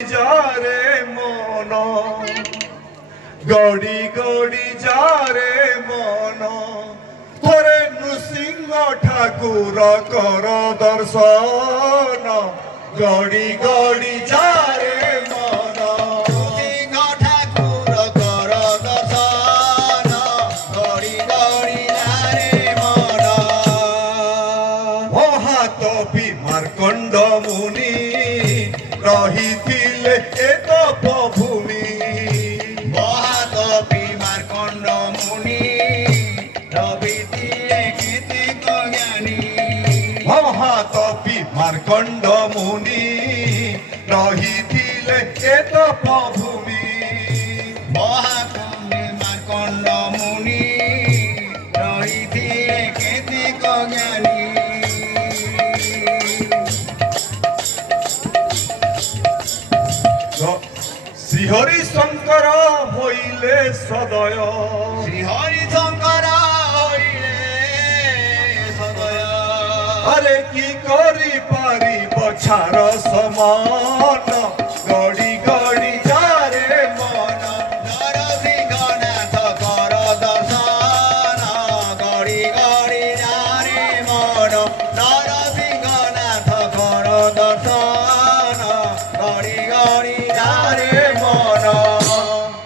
যারে মন গড়ি গড়ি যারে মন তোরে নৃসিংহ ঠাকুর কর দর্শন গড়ি গড়ি যারে মন নৃসিংহ ঠাকুর কর দর্শন গড়ি গড়ি যারে মন মহাতপী মার্কণ্ড মুনি রহিଥିଲେ এ তপভূমি মহাতপী মার্কণ্ড মুনি রবিଥିଲେ কেতেক জ্ঞানী মহাতপী মার্কণ্ড মুনি রহিଥିଲେ এ তপভূমি মহাতপী মার্কণ্ড মুনি রহিଥିଲେ কেতেক জ্ঞানী শ্রীহরি শঙ্কর হইলে সদয় শ্রী হরি শঙ্কর হইলে সদয় আরে কি করি পারিব ছার সমান গড়ি গড়ি যারে মন নরসিংহনাথ কর দর্শন গড়ি গড়ি যারে মন